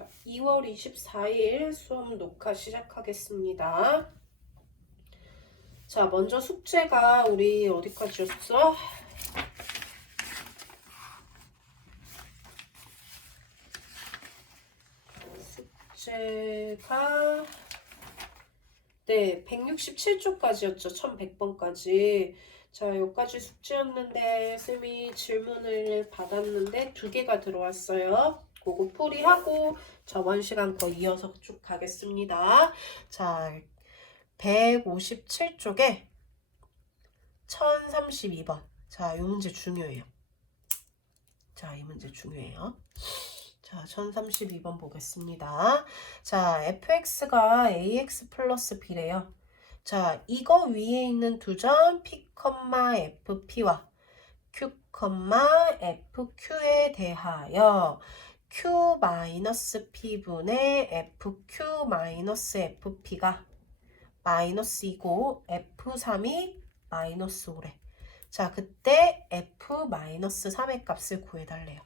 자, 2월 24일 수업 녹화 시작하겠습니다. 자, 먼저 숙제가 우리 어디까지였어? 숙제가 167쪽까지였죠. 1100번까지. 자, 여기까지 숙제였는데 쌤이 질문을 받았는데 2개가 들어왔어요. 그거 풀이하고 저번 시간 거 이어서 쭉 가겠습니다. 자, 157쪽에 1032번. 자, 이 문제 중요해요. 자, 이 문제 중요해요. 자, 1032번 보겠습니다. 자, fx가 ax 플러스 b래요. 자, 이거 위에 있는 두 점 p, fp와 q, fq에 대하여 q-p분의 fq-fp가 마이너스이고 f3이 마이너스 5래. 자, 그때 f-3의 값을 구해달래요.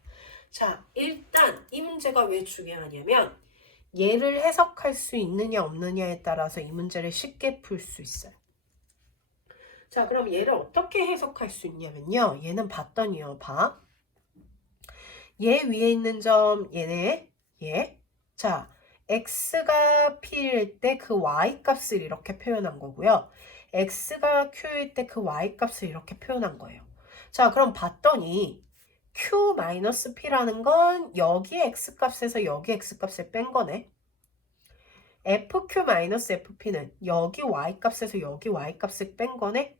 자, 일단 이 문제가 왜 중요하냐면 얘를 해석할 수 있느냐 없느냐에 따라서 이 문제를 쉽게 풀 수 있어요. 자, 그럼 얘를 어떻게 해석할 수 있냐면요. 얘는 봤더니요. 봐. 얘 위에 있는 점 얘네. 얘. 자, x가 p일 때 그 y 값을 이렇게 표현한 거고요. x가 q일 때 그 y 값을 이렇게 표현한 거예요. 자, 그럼 봤더니 q-p라는 건 여기 x값에서 여기 x값을 뺀 거네. fq-fp는 여기 y값에서 여기 y값을 뺀 거네.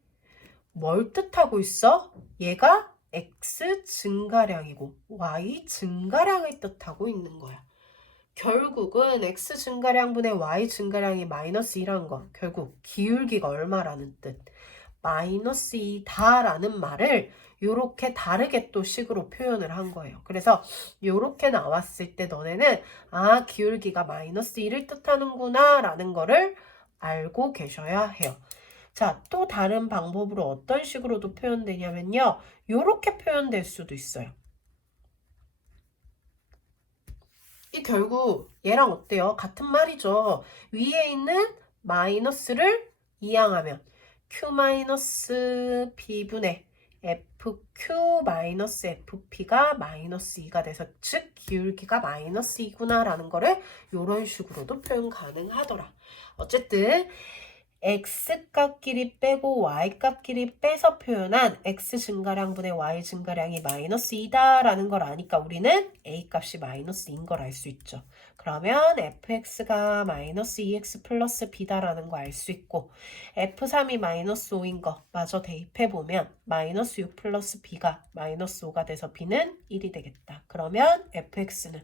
뭘 뜻하고 있어? 얘가 x 증가량이고 y 증가량을 뜻하고 있는 거야. 결국은 x 증가량분의 y 증가량이 마이너스 2라는 건 결국 기울기가 얼마라는 뜻. 마이너스 2다라는 말을 요렇게 다르게 또 식으로 표현을 한 거예요. 그래서 요렇게 나왔을 때 너네는 아, 기울기가 마이너스 2를 뜻하는구나 라는 거를 알고 계셔야 해요. 자, 또 다른 방법으로 어떤 식으로도 표현되냐면요. 요렇게 표현될 수도 있어요. 이 결국 얘랑 어때요? 같은 말이죠. 위에 있는 마이너스를 이항하면 q-b분의 fq-fp가 마이너스 2가 돼서 즉 기울기가 마이너스 2구나 라는 거를 이런 식으로도 표현 가능하더라. 어쨌든 x값끼리 빼고 y값끼리 빼서 표현한 x 증가량분의 y 증가량이 마이너스 2다 라는 걸 아니까 우리는 a값이 마이너스 2인 걸 알 수 있죠. 그러면 fx가 마이너스 2x 플러스 b다 라는 거 알 수 있고 f3이 마이너스 5인 거 마저 대입해보면 마이너스 6 플러스 b가 마이너스 5가 돼서 b는 1이 되겠다. 그러면 fx는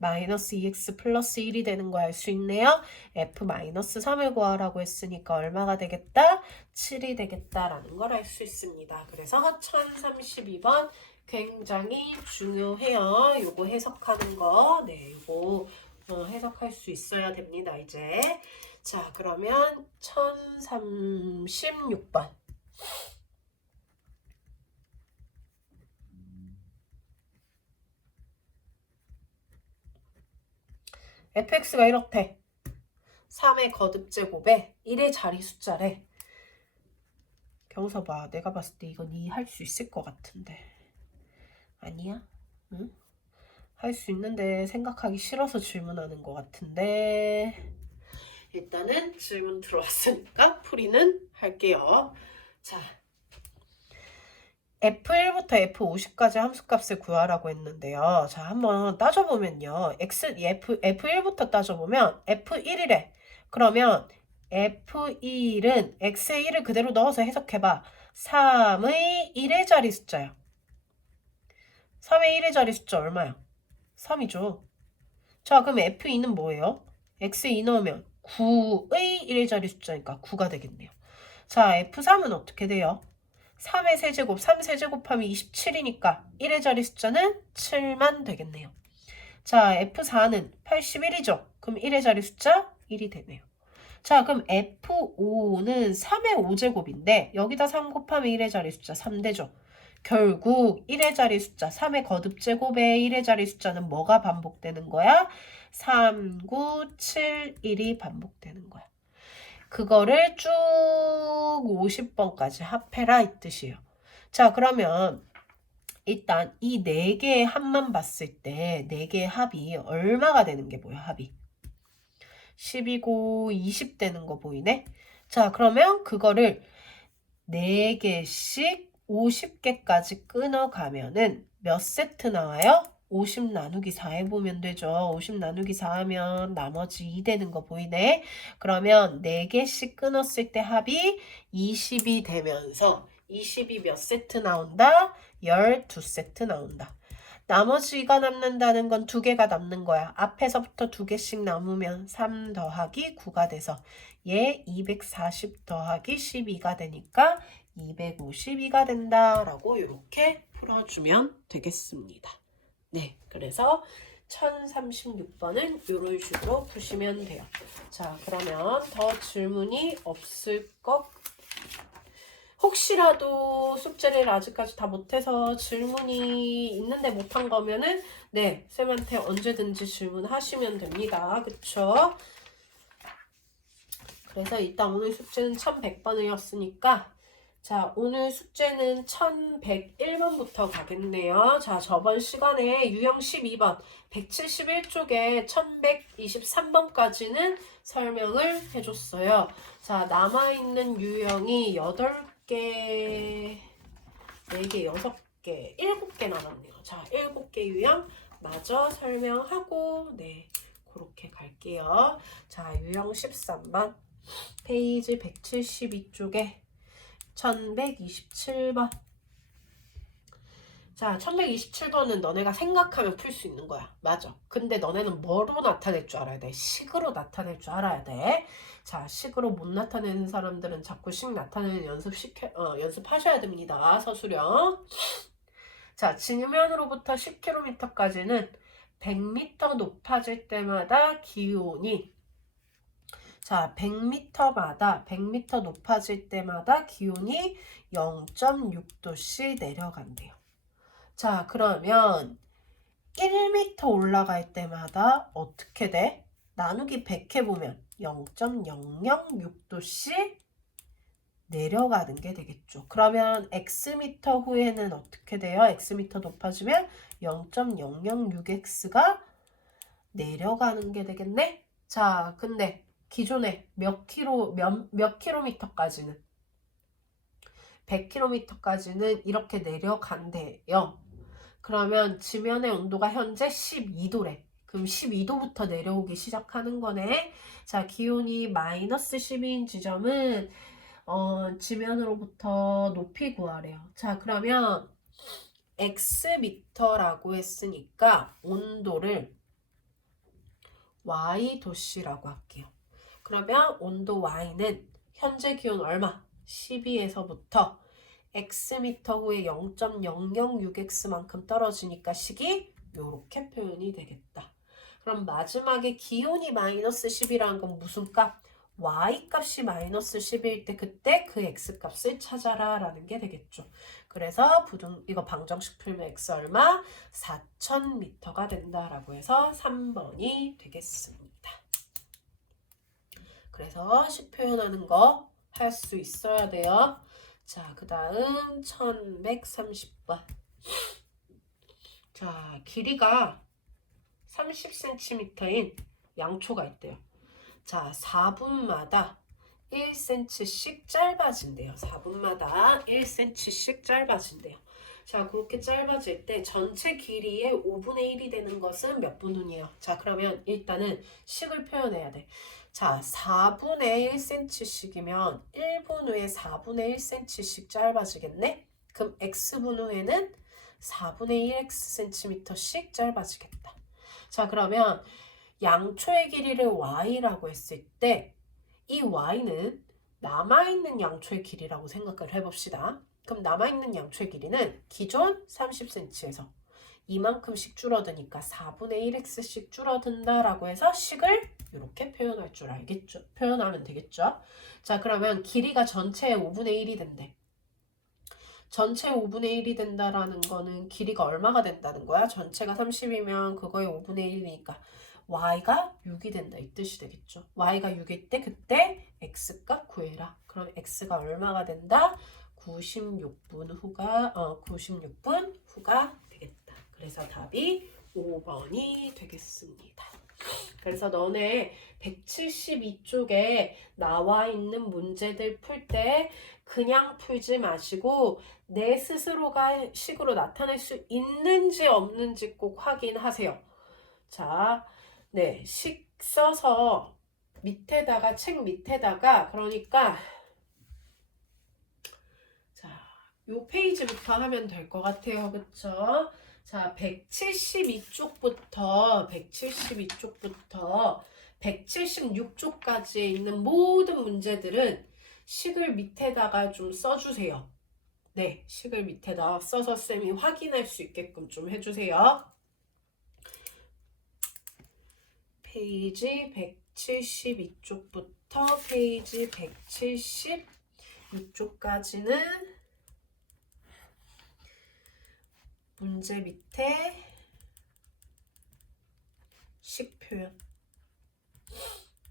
마이너스 2x 플러스 1이 되는 거 알 수 있네요. f 마이너스 3을 구하라고 했으니까 얼마가 되겠다? 7이 되겠다라는 걸 알 수 있습니다. 그래서 1032번 굉장히 중요해요. 요거 해석하는 거. 네, 요거 해석할 수 있어야 됩니다. 이제. 자, 그러면 1036번. fx가 이렇대. 3의 거듭제곱에 1의 자리 숫자래. 경서 봐. 내가 봤을 때 이건 2 할 수 있을 것 같은데. 아니야? 응? 할 수 있는데 생각하기 싫어서 질문하는 것 같은데. 일단은 질문 들어왔으니까 풀이는 할게요. 자, F1부터 F50까지 함수값을 구하라고 했는데요. 자, 한번 따져보면요. F1부터 따져보면 F1이래. 그러면 F1은 X의 1을 그대로 넣어서 해석해봐. 3의 1의 자리 숫자야. 3의 1의 자리 숫자 얼마야? 3이죠. 자, 그럼 F2는 뭐예요? X에 2 넣으면 9의 1의 자리 숫자니까 9가 되겠네요. 자, F3은 어떻게 돼요? 3의 세제곱, 3 세제곱하면 27이니까 1의 자리 숫자는 7만 되겠네요. 자, F4는 81이죠. 그럼 1의 자리 숫자 1이 되네요. 자, 그럼 F5는 3의 5제곱인데 여기다 3 곱하면 1의 자리 숫자 3되죠. 결국 1의 자리 숫자 3의 거듭 제곱의 1의 자리 숫자는 뭐가 반복되는 거야? 3, 9, 7, 1이 반복되는 거야. 그거를 쭉 50번까지 합해라 이 뜻이에요. 자, 그러면 일단 이 4개의 합만 봤을 때 4개의 합이 얼마가 되는 게 보여? 합이 10이고 20 되는 거 보이네? 자, 그러면 그거를 4개씩 50개까지 끊어가면은 몇 세트 나와요? 50 나누기 4 해보면 되죠. 50 나누기 4 하면 나머지 2 되는 거 보이네. 그러면 4개씩 끊었을 때 합이 20이 되면서 20이 몇 세트 나온다? 12세트 나온다. 나머지가 남는다는 건 2개가 남는 거야. 앞에서부터 2개씩 남으면 3 더하기 9가 돼서 얘 240 더하기 12가 되니까 252가 된다라고 이렇게 풀어주면 되겠습니다. 네, 그래서 1036번은 이런 식으로 푸시면 돼요. 자, 그러면 더 질문이 없을 것 혹시라도 숙제를 아직까지 다 못해서 질문이 있는데 못한 거면은 네, 쌤한테 언제든지 질문하시면 됩니다. 그쵸? 그래서 일단 오늘 숙제는 1100번이었으니까 자, 오늘 숙제는 1101번부터 가겠네요. 자, 저번 시간에 유형 12번 171쪽에 1123번까지는 설명을 해줬어요. 자, 남아있는 유형이 8개, 4개, 6개, 7개 남았네요. 자, 7개 유형 마저 설명하고 네, 그렇게 갈게요. 자, 유형 13번 페이지 172쪽에 1127번. 자, 1127번은 너네가 생각하면 풀 수 있는 거야. 맞아. 근데 너네는 뭐로 나타낼 줄 알아야 돼? 식으로 나타낼 줄 알아야 돼. 자, 식으로 못 나타내는 사람들은 자꾸 식 나타내는 연습하셔야 됩니다. 서술형. 자, 지면으로부터 10km까지는 100m 높아질 때마다 기온이 자, 100m 높아질 때마다 기온이 0.6도씩 내려간대요. 자, 그러면 1m 올라갈 때마다 어떻게 돼? 나누기 100 해보면 0.006도씩 내려가는 게 되겠죠. 그러면 Xm 후에는 어떻게 돼요? Xm 높아지면 0.006X가 내려가는 게 되겠네? 자, 근데 기존에 몇 킬로미터까지는 100km까지는 이렇게 내려간대요. 그러면 지면의 온도가 현재 12도래. 그럼 12도부터 내려오기 시작하는 거네. 자, 기온이 마이너스 12인 지점은 지면으로부터 높이 구하래요. 자, 그러면 X미터라고 했으니까 온도를 Y도씨라고 할게요. 그러면 온도 Y는 현재 기온 얼마? 12에서부터 X미터 후에 0.006X만큼 떨어지니까 식이 이렇게 표현이 되겠다. 그럼 마지막에 기온이 마이너스 10이라는 건 무슨 값? Y값이 마이너스 10일 때 그때 그 X값을 찾아라 라는 게 되겠죠. 그래서 이거 방정식 풀면 X 얼마? 4000m가 된다라고 해서 3번이 되겠습니다. 그래서 식 표현하는 거 할 수 있어야 돼요. 자, 그 다음 1130번. 자, 길이가 30cm인 양초가 있대요. 자, 4분마다 1cm씩 짧아진대요. 4분마다 1cm씩 짧아진대요. 자, 그렇게 짧아질 때 전체 길이의 5분의 1이 되는 것은 몇 분운이에요? 자, 그러면 일단은 식을 표현해야 돼. 자, 4분의 1cm씩이면 1분 후에 4분의 1cm씩 짧아지겠네? 그럼 x분 후에는 4분의 1xcm씩 짧아지겠다. 자, 그러면 양초의 길이를 y라고 했을 때 이 y는 남아있는 양초의 길이라고 생각을 해봅시다. 그럼 남아있는 양초의 길이는 기존 30cm에서 이만큼씩 줄어드니까 4분의 1x씩 줄어든다라고 해서 식을 이렇게 표현할 줄 알겠죠? 표현하면 되겠죠? 자, 그러면 길이가 전체의 5분의 1이 된대. 전체 5분의 1이 된다라는 거는 길이가 얼마가 된다는 거야? 전체가 30이면 그거의 5분의 1이니까 y가 6이 된다 이 뜻이 되겠죠. y가 6일 때 그때 x값 구해라. 그럼 x가 얼마가 된다? 96분 후가 되겠다. 그래서 답이 5번이 되겠습니다. 그래서 너네 172쪽에 나와 있는 문제들 풀 때 그냥 풀지 마시고 내 스스로가 식으로 나타낼 수 있는지 없는지 꼭 확인하세요. 자, 네, 식 써서 밑에다가 책 밑에다가 그러니까 자, 요 페이지부터 하면 될 것 같아요. 그쵸? 자, 172쪽부터 176쪽까지 있는 모든 문제들은 식을 밑에다가 좀 써주세요. 네, 식을 밑에다 써서 쌤이 확인할 수 있게끔 좀 해주세요. 페이지 172쪽부터 페이지 176쪽까지는 문제 밑에 식 표현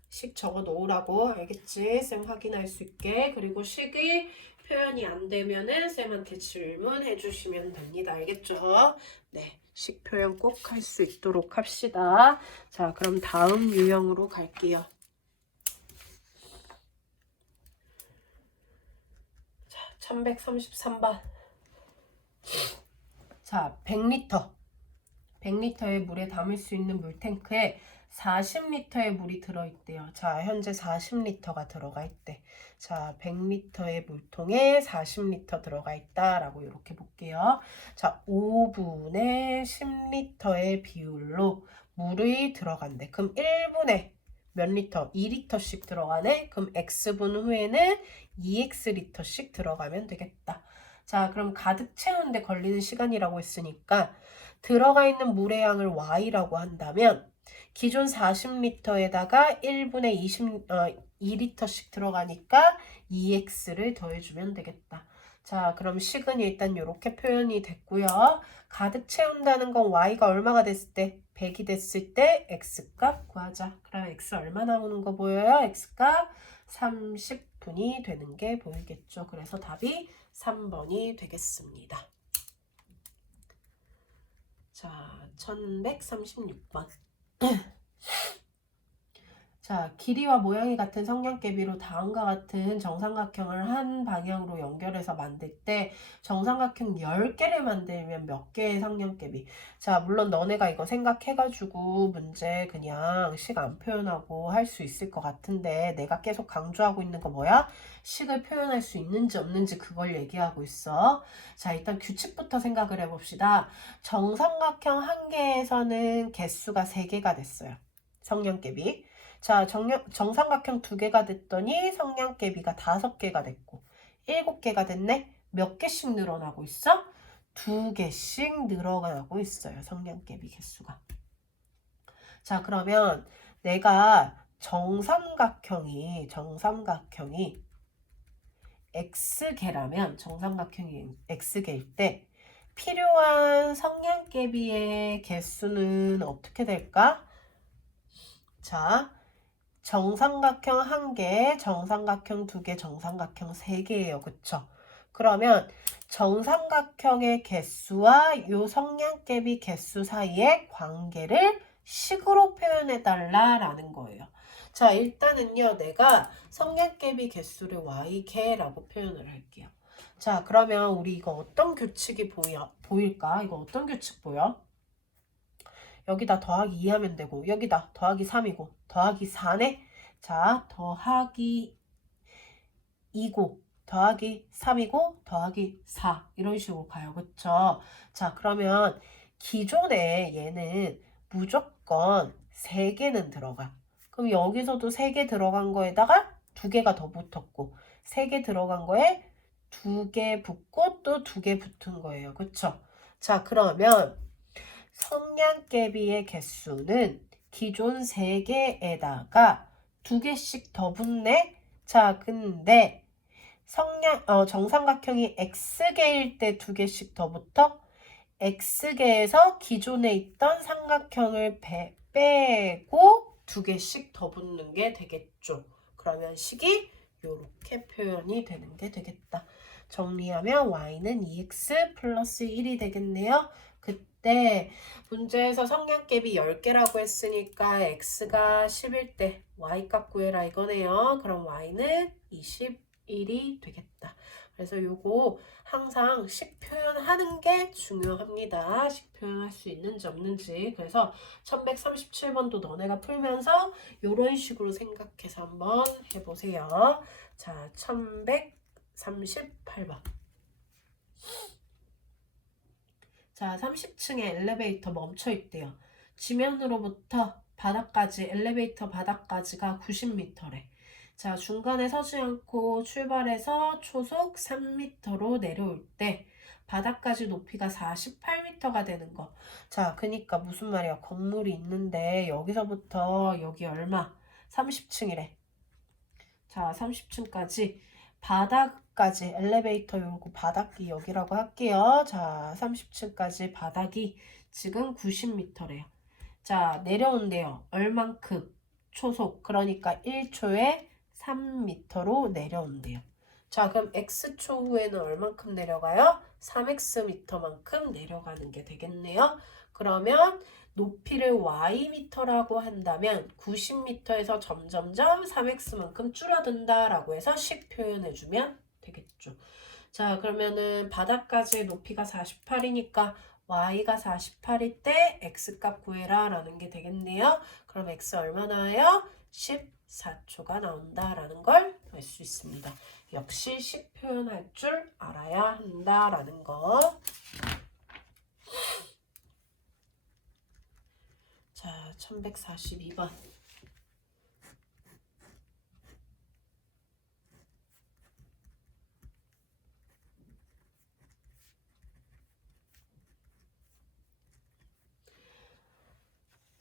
식 적어 놓으라고. 알겠지? 쌤 확인할 수 있게. 그리고 식이 표현이 안 되면은 쌤한테 질문해 주시면 됩니다. 알겠죠? 네, 식 표현 꼭 할 수 있도록 합시다. 자, 그럼 다음 유형으로 갈게요. 자, 1133번. 자, 100리터의 물에 담을 수 있는 물탱크에 40리터의 물이 들어있대요. 자, 현재 40리터가 들어가 있대. 자, 100리터의 물통에 40리터 들어가 있다라고 이렇게 볼게요. 자, 5분의 10리터의 비율로 물이 들어간대. 그럼 1분에 몇 리터? 2리터씩 들어가네. 그럼 x분 후에는 2x리터씩 들어가면 되겠다. 자, 그럼 가득 채우는데 걸리는 시간이라고 했으니까 들어가 있는 물의 양을 y라고 한다면 기존 40리터에다가 1분에 2리터씩 들어가니까 2x를 더해주면 되겠다. 자, 그럼 식은 일단 이렇게 표현이 됐고요. 가득 채운다는 건 y가 얼마가 됐을 때? 100이 됐을 때 x값 구하자. 그럼 x 얼마 나오는 거 보여요? x값 30분이 되는 게 보이겠죠. 그래서 답이 3번이 되겠습니다. 자, 1136번. 자, 길이와 모양이 같은 성냥개비로 다음과 같은 정삼각형을 한 방향으로 연결해서 만들 때 정삼각형 10개를 만들면 몇 개의 성냥개비? 자, 물론 너네가 이거 생각해가지고 문제 그냥 식 안 표현하고 할 수 있을 것 같은데 내가 계속 강조하고 있는 거 뭐야? 식을 표현할 수 있는지 없는지 그걸 얘기하고 있어. 자, 일단 규칙부터 생각을 해봅시다. 정삼각형 한 개에서는 개수가 3개가 됐어요. 성냥개비. 자, 정삼각형 2개가 됐더니 성냥개비가 5개가 됐고 7개가 됐네? 몇 개씩 늘어나고 있어? 2개씩 늘어나고 있어요. 성냥개비 개수가. 자, 그러면 내가 정삼각형이 X개라면 정삼각형이 X개일 때 필요한 성냥개비의 개수는 어떻게 될까? 자, 정삼각형 1개, 정삼각형 2개, 정삼각형 3개예요. 그쵸? 그러면 정삼각형의 개수와 요 성냥개비 개수 사이의 관계를 식으로 표현해달라라는 거예요. 자, 일단은요, 내가 성냥개비 개수를 y개라고 표현을 할게요. 자, 그러면 우리 이거 어떤 규칙이 보일까? 이거 어떤 규칙 보여? 여기다 더하기 2 하면 되고 여기다 더하기 3이고 더하기 4네. 자, 더하기 2고 더하기 3이고 더하기 4 이런 식으로 가요. 그쵸? 자, 그러면 기존에 얘는 무조건 3개는 들어가. 그럼 여기서도 3개 들어간 거에다가 2개가 더 붙었고 3개 들어간 거에 2개 붙고 또 2개 붙은 거예요. 그쵸? 자, 그러면 성냥개비의 개수는 기존 3개에다가 2개씩 더 붙네? 자, 근데 정삼각형이 X개일 때 2개씩 더 붙어 X개에서 기존에 있던 삼각형을 빼고 2개씩 더 붙는 게 되겠죠. 그러면 식이 이렇게 표현이 되는 게 되겠다. 정리하면 y는 2x 플러스 1이 되겠네요. 그때 문제에서 성량값이 10개라고 했으니까 x가 10일 때 y값 구해라 이거네요. 그럼 y는 21이 되겠다. 그래서 요거 항상 식 표현하는 게 중요합니다. 식 표현할 수 있는지 없는지. 그래서 1137번도 너네가 풀면서 이런 식으로 생각해서 한번 해보세요. 자, 1138번. 자, 30층에 엘리베이터 멈춰 있대요. 지면으로부터 바닥까지, 엘리베이터 바닥까지가 90m래. 자, 중간에 서지 않고 출발해서 초속 3m로 내려올 때 바닥까지 높이가 48m가 되는 거. 자, 그니까 무슨 말이야. 건물이 있는데 여기서부터 여기 얼마? 30층이래. 자, 30층까지 바닥까지 엘리베이터 요거 바닥이 여기라고 할게요. 자, 30층까지 바닥이 지금 90m래요. 자, 내려온대요. 얼만큼? 초속. 그러니까 1초에 3m로 내려온대요. 자, 그럼 x초 후에는 얼만큼 내려가요? 3xm만큼 내려가는 게 되겠네요. 그러면 높이를 ym라고 한다면 90m에서 점점점 3x만큼 줄어든다라고 해서 식 표현해주면 되겠죠. 자, 그러면은 바닥까지의 높이가 48이니까 y가 48일 때 x값 구해라 라는 게 되겠네요. 그럼 x 얼마 나와요? 14초가 나온다라는 걸 알 수 있습니다. 역시 식 표현할 줄 알아야 한다라는 거. 자, 1142번.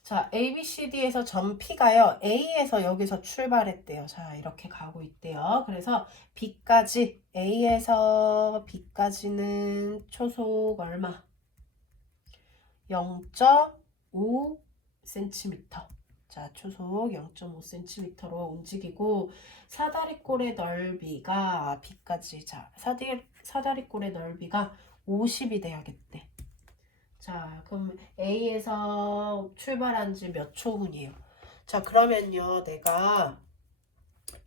자, ABCD에서 점 P가요. A에서 여기서 출발했대요. 자, 이렇게 가고 있대요. 그래서 B까지, A에서 B까지는 초속 얼마? 0.5cm. 자, 초속 0.5cm로 움직이고 사다리꼴의 넓이가 B까지, 자, 사다리꼴의 넓이가 50이 돼야겠대. 자, 그럼 A에서 출발한 지 몇 초 분이에요? 자, 그러면요, 내가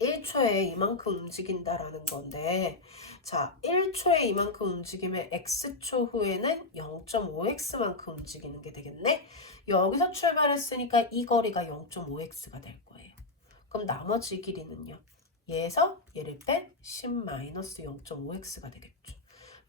1초에 이만큼 움직인다라는 건데, 자, 1초에 이만큼 움직이면 x초 후에는 0.5x만큼 움직이는 게 되겠네? 여기서 출발했으니까 이 거리가 0.5x가 될 거예요. 그럼 나머지 길이는요? 얘에서 얘를 뺀 10-0.5x가 되겠죠.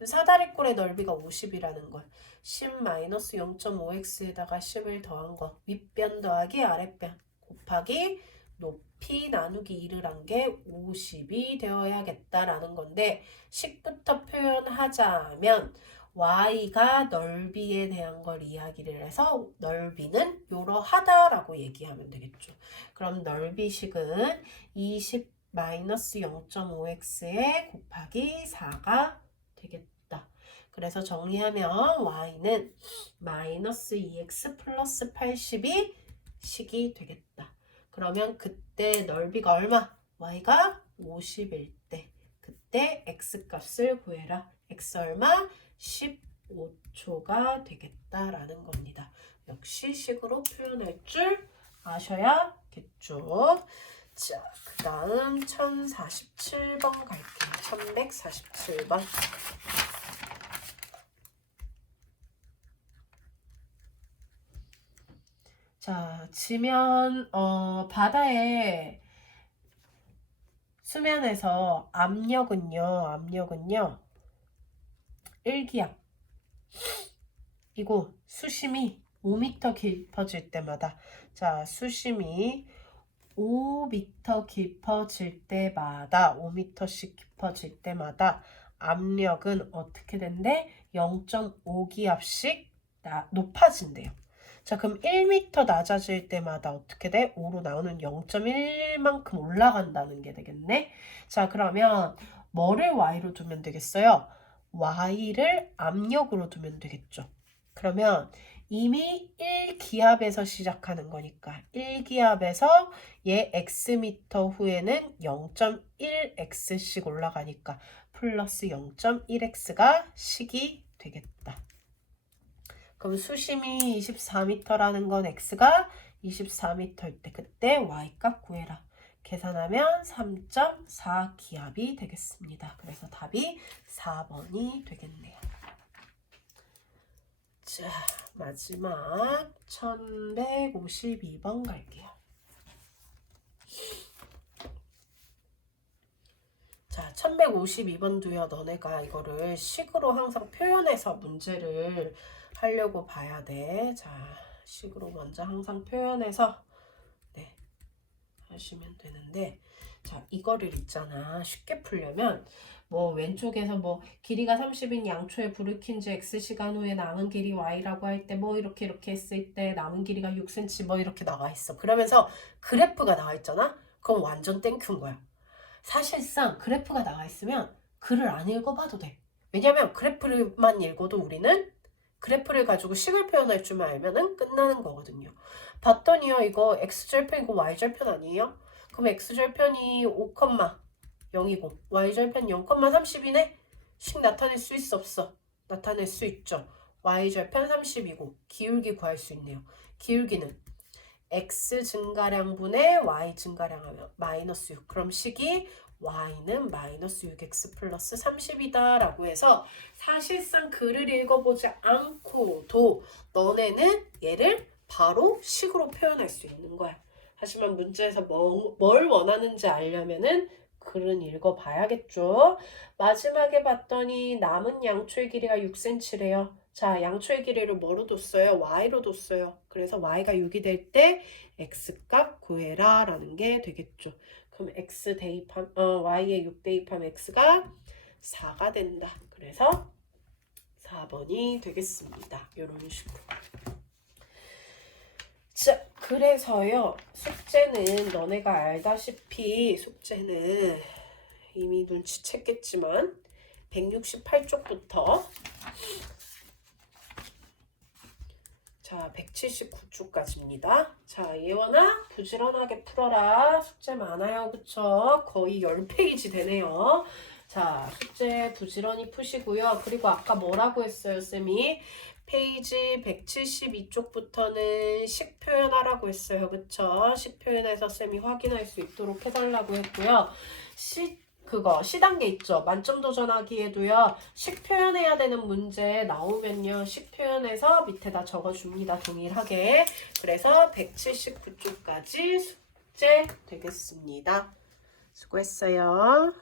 사다리꼴의 넓이가 50이라는 걸 10-0.5x에다가 10을 더한 거 윗변 더하기 아랫변 곱하기 높이 나누기 2를 한 게 50이 되어야겠다라는 건데 식부터 표현하자면 y가 넓이에 대한 걸 이야기를 해서 넓이는 요러하다라고 얘기하면 되겠죠. 그럼 넓이식은 20-0.5x에 곱하기 4가 되겠다. 그래서 정리하면 y는 마이너스 2x 플러스 80이 식이 되겠다. 그러면 그때 넓이가 얼마? y가 50일 때 그때 x값을 구해라. x 얼마? 15초가 되겠다라는 겁니다. 역시 식으로 표현할 줄 아셔야겠죠. 자, 그 다음 1047번 갈게요. 1147번. 자, 지면, 바다의 수면에서 압력은요, 일기압. 이고 수심이 5m 깊어질 때마다, 자, 수심이 5m 깊어질 때마다, 5m씩 깊어질 때마다 압력은 어떻게 된대? 0.5기압씩 높아진대요. 자, 그럼 1m 낮아질 때마다 어떻게 돼? 5로 나오는 0.1만큼 올라간다는 게 되겠네. 자, 그러면 뭐를 y로 두면 되겠어요? y를 압력으로 두면 되겠죠. 그러면 이미 1기압에서 시작하는 거니까 1기압에서 얘 x미터 후에는 0.1x씩 올라가니까 플러스 0.1x가 식이 되겠다. 그럼 수심이 24m라는 건 x가 24m일 때 그때 y값 구해라. 계산하면 3.4 기압이 되겠습니다. 그래서 답이 4번이 되겠네요. 자, 마지막 1152번 갈게요. 자, 1152번도요. 너네가 이거를 식으로 항상 표현해서 문제를 하려고 봐야 돼. 자, 식으로 먼저 항상 표현해서 네, 하시면 되는데, 자, 이거를 있잖아. 쉽게 풀려면 뭐 왼쪽에서 뭐 길이가 30인 양초의 브루킨즈 x시간 후에 남은 길이 y라고 할 때 뭐 이렇게 했을 때 남은 길이가 6cm 뭐 이렇게 나와 있어. 그러면서 그래프가 나와 있잖아. 그럼 완전 땡큐인 거야. 사실상 그래프가 나와 있으면 글을 안 읽어봐도 돼. 왜냐면 그래프만 읽어도 우리는 그래프를 가지고 식을 표현할 줄만 알면은 끝나는 거거든요. 봤더니요, 이거 x절편이고 y절편 아니에요? 그럼 x절편이 5,0이고 y절편 0,30이네? 식 나타낼 수 있어 없어? 나타낼 수 있죠. y절편 30이고 기울기 구할 수 있네요. 기울기는 x 증가량분의 y 증가량하면 마이너스 6. 그럼 식이 y는 마이너스 6x 플러스 30이다 라고 해서 사실상 글을 읽어보지 않고도 너네는 얘를 바로 식으로 표현할 수 있는 거야. 하지만 문제에서 뭘 원하는지 알려면은 글은 읽어봐야겠죠. 마지막에 봤더니 남은 양초의 길이가 6cm래요. 자, 양초의 길이를 뭐로 뒀어요? y로 뒀어요. 그래서 y가 6이 될 때 x값 구해라 라는 게 되겠죠. 그럼 x 대입한 y에 6 대입하면 x가 4가 된다. 그래서 4번이 되겠습니다. 이런 식으로. 자, 그래서요. 숙제는 너네가 알다시피 숙제는 이미 눈치챘겠지만 168쪽부터 자, 179쪽까지입니다. 자, 예원아 부지런하게 풀어라. 숙제 많아요. 그쵸? 거의 10페이지 되네요. 자, 숙제 부지런히 푸시고요. 그리고 아까 뭐라고 했어요, 쌤이? 페이지 172쪽부터는 식 표현하라고 했어요. 그쵸? 식 표현해서 쌤이 확인할 수 있도록 해달라고 했고요. 시단계 있죠. 만점 도전하기에도요. 식 표현해야 되는 문제 나오면요. 식 표현해서 밑에다 적어줍니다. 동일하게. 그래서 179쪽까지 숙제 되겠습니다. 수고했어요.